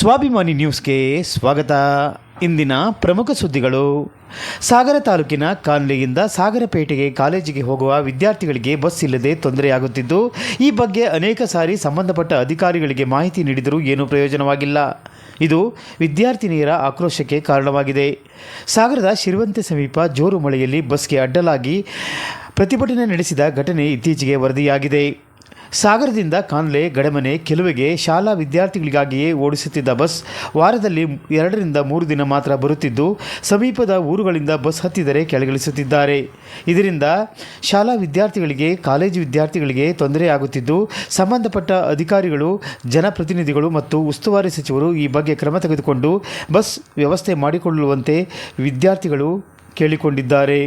ಸ್ವಾಭಿಮಾನಿ ನ್ಯೂಸ್ಗೆ ಸ್ವಾಗತ. ಇಂದಿನ ಪ್ರಮುಖ ಸುದ್ದಿಗಳು. ಸಾಗರ ತಾಲೂಕಿನ ಕಾನ್ಲೆಯಿಂದ ಸಾಗರಪೇಟೆಗೆ ಕಾಲೇಜಿಗೆ ಹೋಗುವ ವಿದ್ಯಾರ್ಥಿಗಳಿಗೆ ಬಸ್ ಇಲ್ಲದೆ ತೊಂದರೆಯಾಗುತ್ತಿದ್ದು, ಈ ಬಗ್ಗೆ ಅನೇಕ ಸಾರಿ ಸಂಬಂಧಪಟ್ಟ ಅಧಿಕಾರಿಗಳಿಗೆ ಮಾಹಿತಿ ನೀಡಿದರೂ ಏನೂ ಪ್ರಯೋಜನವಾಗಿಲ್ಲ. ಇದು ವಿದ್ಯಾರ್ಥಿನಿಯರ ಆಕ್ರೋಶಕ್ಕೆ ಕಾರಣವಾಗಿದೆ. ಸಾಗರದ ಶಿರವಂತೆ ಸಮೀಪ ಜೋರು ಮಳೆಯಲ್ಲಿ ಬಸ್ಗೆ ಅಡ್ಡಲಾಗಿ ಪ್ರತಿಭಟನೆ ನಡೆಸಿದ ಘಟನೆ ಇತ್ತೀಚೆಗೆ ವರದಿಯಾಗಿದೆ. ಸಾಗರದಿಂದ ಕಾನ್ಲೆ ಗಡಮನೆ ಕೆಲವೆಗೆ ಶಾಲಾ ವಿದ್ಯಾರ್ಥಿಗಳಿಗಾಗಿಯೇ ಓಡಿಸುತ್ತಿದ್ದ ಬಸ್ ವಾರದಲ್ಲಿ 2-3 ದಿನ ಮಾತ್ರ ಬರುತ್ತಿದ್ದು, ಸಮೀಪದ ಊರುಗಳಿಂದ ಬಸ್ ಹತ್ತಿದರೆ ಕೆಳಗಿಳಿಸುತ್ತಿದ್ದಾರೆ. ಇದರಿಂದ ಶಾಲಾ ವಿದ್ಯಾರ್ಥಿಗಳಿಗೆ, ಕಾಲೇಜು ವಿದ್ಯಾರ್ಥಿಗಳಿಗೆ ತೊಂದರೆಯಾಗುತ್ತಿದ್ದು, ಸಂಬಂಧಪಟ್ಟ ಅಧಿಕಾರಿಗಳು, ಜನಪ್ರತಿನಿಧಿಗಳು ಮತ್ತು ಉಸ್ತುವಾರಿ ಸಚಿವರು ಈ ಬಗ್ಗೆ ಕ್ರಮ ತೆಗೆದುಕೊಂಡು ಬಸ್ ವ್ಯವಸ್ಥೆ ಮಾಡಿಕೊಳ್ಳುವಂತೆ ವಿದ್ಯಾರ್ಥಿಗಳು ಕೇಳಿಕೊಂಡಿದ್ದಾರೆ.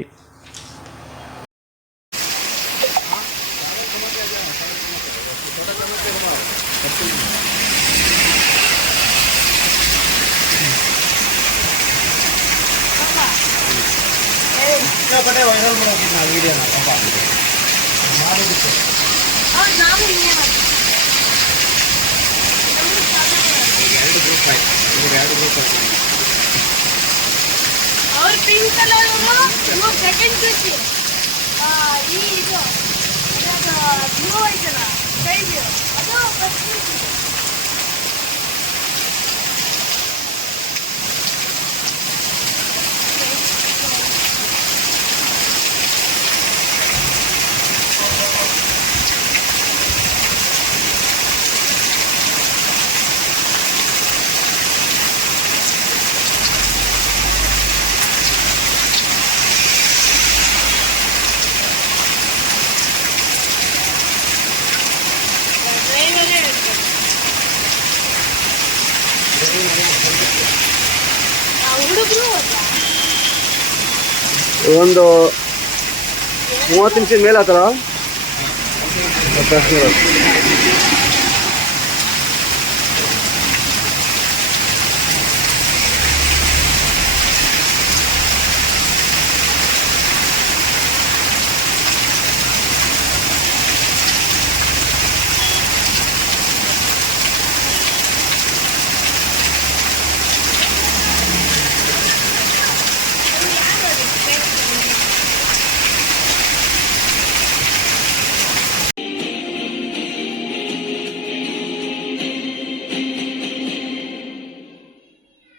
ವೈರಲ್ ಮಾಡೋದು ನಾವು ವಿಡಿಯೋನ ಮಾಡೋದಕ್ಕೆ ಎರಡು ಗ್ರೂಪ್ ಆಯ್ತು. ಅವ್ರು ಪಿಂಕ್ ಕಲರ್ ಇವರು ಸೆಕೆಂಡ್ ಕ್ಲಾಸ್ ಈ ಇದು ಬ್ಲೂ ಐತಲ್ಲ ಸ್ಕೈ ಬ್ಲೂ ಅದು ಫಸ್ಟ್ ಕ್ಲಾಸ್. ಒಂದು 30 ನಿಮಿಷದ ಮೇಲೆ ಆತರ